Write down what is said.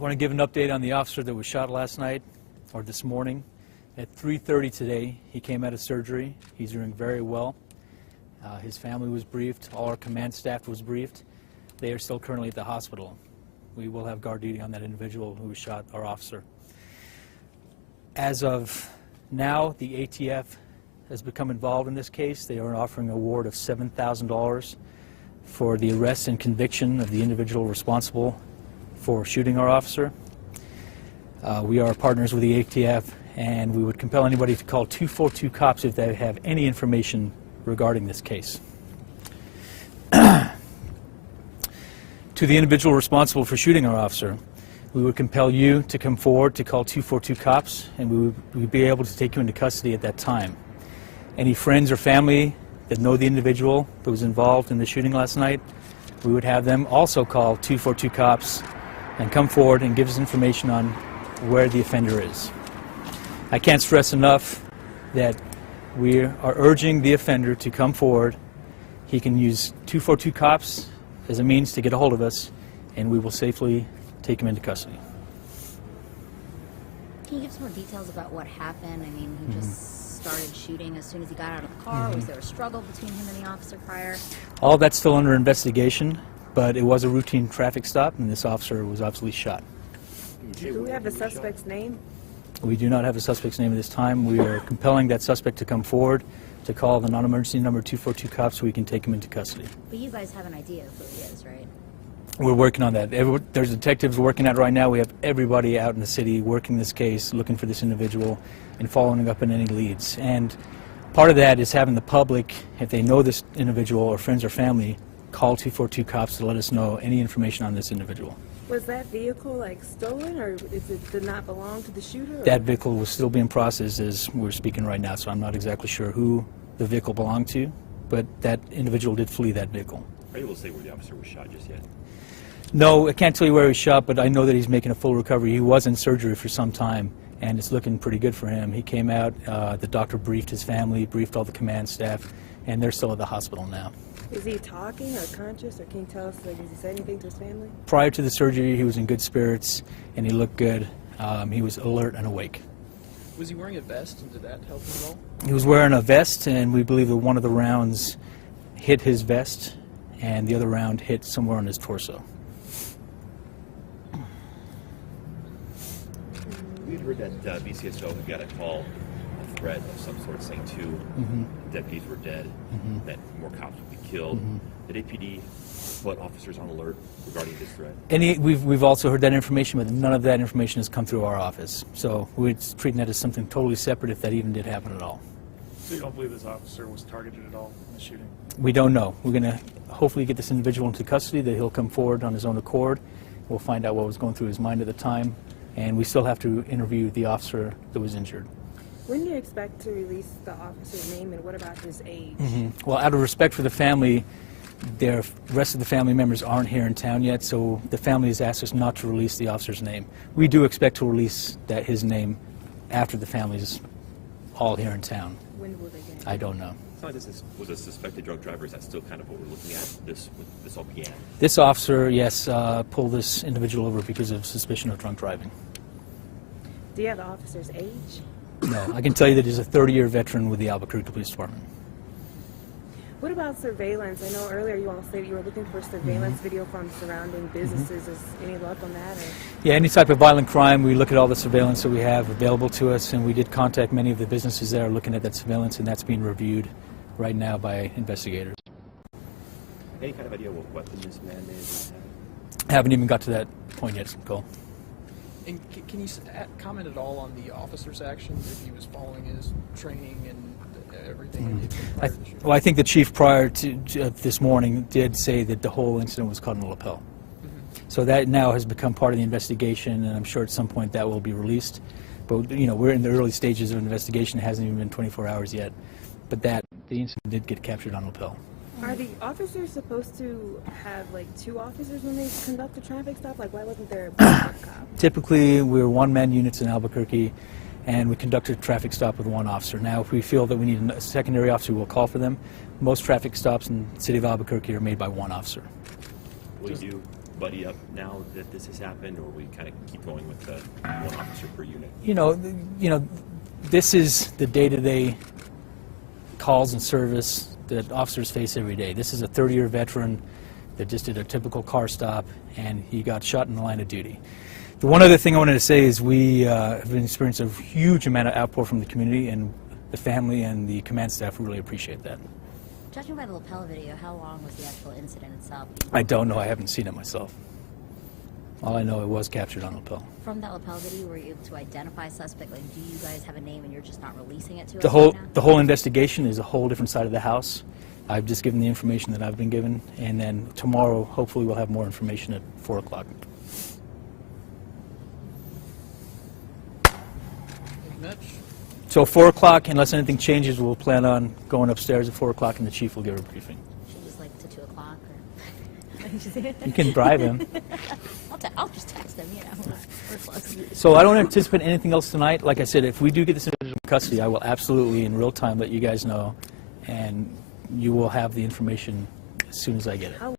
I want to give an update on the officer that was shot last night, or this morning. At 3:30 today, he came out of surgery. He's doing very well. His family was briefed. All our command staff was briefed. They are still currently at the hospital. We will have guard duty on that individual who shot our officer. As of now, the ATF has become involved in this case. They are offering an award of $7,000 for the arrest and conviction of the individual responsible for shooting our officer. We are partners with the ATF, and we would compel anybody to call 242 cops if they have any information regarding this case. To the individual responsible for shooting our officer, we would compel you to come forward to call 242 cops, and we would be able to take you into custody at that time. Any friends or family that know the individual that was involved in the shooting last night, we would have them also call 242 cops and come forward and give us information on where the offender is. I can't stress enough that we are urging the offender to come forward. He can use 242 cops as a means to get a hold of us, and we will safely take him into custody. Can you give some more details about what happened? I mean, he just started shooting as soon as he got out of the car. Was there a struggle between him and the officer prior? All that's still under investigation, but it was a routine traffic stop, and this officer was obviously shot. Do we have the suspect's name? We do not have a suspect's name at this time. We are compelling that suspect to come forward to call the non-emergency number 242 cops so we can take him into custody. But you guys have an idea of who he is, right? We're working on that. There's detectives working on it right now. We have everybody out in the city working this case, looking for this individual and following up on any leads. And part of that is having the public, if they know this individual or friends or family, call 242 cops to let us know any information on this individual. Was that vehicle like stolen, or did not belong to the shooter? Or? That vehicle was still being processed as we're speaking right now, so I'm not exactly sure who the vehicle belonged to, but that individual did flee that vehicle. Are you able to say where the officer was shot just yet? No, I can't tell you where he was shot, but I know that he's making a full recovery. He was in surgery for some time, and it's looking pretty good for him. He came out, the doctor briefed his family, briefed all the command staff, and they're still at the hospital now. Is he talking or conscious, or can you tell us, like, has he said anything to his family? Prior to the surgery, he was in good spirits, and he looked good. He was alert and awake. Was he wearing a vest, and did that help him at all? He was wearing a vest, and we believe that one of the rounds hit his vest, and the other round hit somewhere on his torso. We had heard that BCSO had got a call, a threat of some sort saying two deputies were dead, that more cops would be killed. Did APD put officers on alert regarding this threat? We've also heard that information, but none of that information has come through our office. So we're treating that as something totally separate if that even did happen at all. So you don't believe this officer was targeted at all in the shooting? We don't know. We're going to hopefully get this individual into custody, that he'll come forward on his own accord. We'll find out what was going through his mind at the time, and we still have to interview the officer that was injured. When do you expect to release the officer's name, and what about his age? Well, out of respect for the family, the rest of the family members aren't here in town yet, so the family has asked us not to release the officer's name. We do expect to release his name after the family's all here in town. When will they get it? I don't know. It's not like this was a suspected drug driver. Is that still kind of what we're looking at? This all began. This officer, yes, pulled this individual over because of suspicion of drunk driving. Do you have the officer's age? No, I can tell you that he's a 30-year veteran with the Albuquerque Police Department. What about surveillance? I know earlier you all said you were looking for surveillance video from surrounding businesses. Is any luck on that? Or? Yeah, any type of violent crime, we look at all the surveillance that we have available to us, and we did contact many of the businesses that are looking at that surveillance, and that's being reviewed right now by investigators. Any kind of idea what weapon this man is? Haven't even got to that point yet, Cole. And can you comment at all on the officer's actions, if he was following his training and everything? Well, I think the chief prior to this morning did say that the whole incident was caught in a lapel. So that now has become part of the investigation, and I'm sure at some point that will be released. But, you know, we're in the early stages of investigation. It hasn't even been 24 hours yet. But the incident did get captured on lapel. Are the officers supposed to have, like, two officers when they conduct a traffic stop? Like, why wasn't there a backup cop? Typically, we're one-man units in Albuquerque, and we conduct a traffic stop with one officer. Now, if we feel that we need a secondary officer, we'll call for them. Most traffic stops in the city of Albuquerque are made by one officer. What do you do buddy up now that this has happened, or we kind of keep going with the one officer per unit? This is the day-to-day calls and service that officers face every day. This is a 30-year veteran that just did a typical car stop, and he got shot in the line of duty. The one other thing I wanted to say is we have been experiencing a huge amount of outpour from the community, and the family and the command staff really appreciate that. Judging by the lapel video, how long was the actual incident itself? I don't know. I haven't seen it myself. All I know, it was captured on lapel. From that lapel video, were you able to identify a suspect? Like, do you guys have a name and you're just not releasing it to us right now? The whole investigation is a whole different side of the house. I've just given the information that I've been given, and then tomorrow, hopefully, we'll have more information at 4 o'clock. Mitch? So 4 o'clock, unless anything changes, we'll plan on going upstairs at 4 o'clock, and the chief will give a briefing. Should just like to 2 o'clock, or You can drive him. I'll just text him. We're close. So I don't anticipate anything else tonight. Like I said, if we do get this individual in custody, I will absolutely, in real time, let you guys know, and you will have the information as soon as I get it.